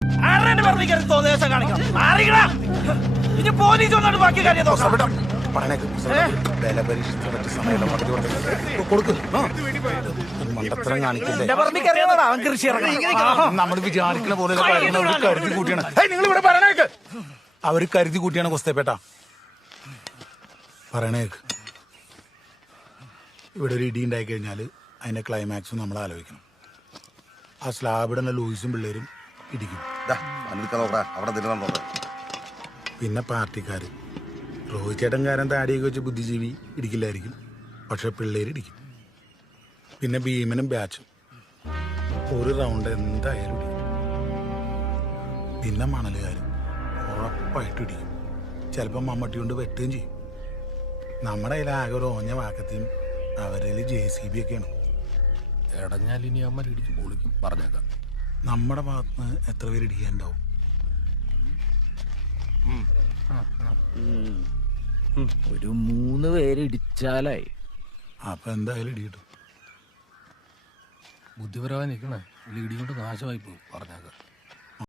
ആരുടെ പറഞ്ഞു തോന്നിയ കാണിക്കണം ഇനി പോലീസ് വന്നിട്ട് ബാക്കി കാര്യം നോക്കാം. മണ്ടത്തരം കാണിക്കില്ലേ? നമ്മൾ വിചാരിക്കണ പോലെ കരുതി കൂട്ടിയാണ്. നിങ്ങൾ ഇവിടെ പറയണേക്ക്. അവര് കരുതി കൂട്ടിയാണ് കൊസ്തേപ്പേട്ട പറയണേക്ക്. ഇവിടെ ഒരു ഇടി ഉണ്ടായി കഴിഞ്ഞാൽ അതിന്റെ ക്ലൈമാക്സും നമ്മൾ ആലോചിക്കണം. ആ സ്ലാബിടുന്ന ലൂയിസും പിള്ളേരും ഇടിക്കും. പിന്നെ പാർട്ടിക്കാര് റോഹിത് ചേട്ടൻകാരൻ താടിയൊക്കെ വെച്ച് ബുദ്ധിജീവി ഇടിക്കില്ലായിരിക്കും, പക്ഷെ പിള്ളേര് ഇടിക്കും. പിന്നെ ഭീമനും ബാച്ചും ഒരു റൗണ്ട് എന്തായാലും ഇടിക്കും. പിന്നെ മണലുകാരും ഉറപ്പായിട്ട് ഇടിക്കും. ചിലപ്പോൾ മമ്മട്ടി കൊണ്ട് വെട്ടുകയും ചെയ്യും. നമ്മുടെ കയ്യിൽ ആകെ ഒരു ഓഞ്ഞ വാക്കത്തെയും അവരിൽ JCB ഒക്കെയാണ്. ഇടഞ്ഞാലിനി അമ്മ ഇടിച്ച് പൊളിക്കും പറഞ്ഞേക്കാം. നമ്മുടെ ഭാഗത്തുനിന്ന് എത്ര പേര് ഇടിക്കാനുണ്ടാവും? ഒരു 3 പേര് ഇടിച്ചാലായി. അപ്പൊ എന്തായാലും ഇടി കിട്ടും. ബുദ്ധിപരമായി നിൽക്കണേ, ഇടികൊണ്ട് നാശമായി പോകും പറഞ്ഞേക്കാം.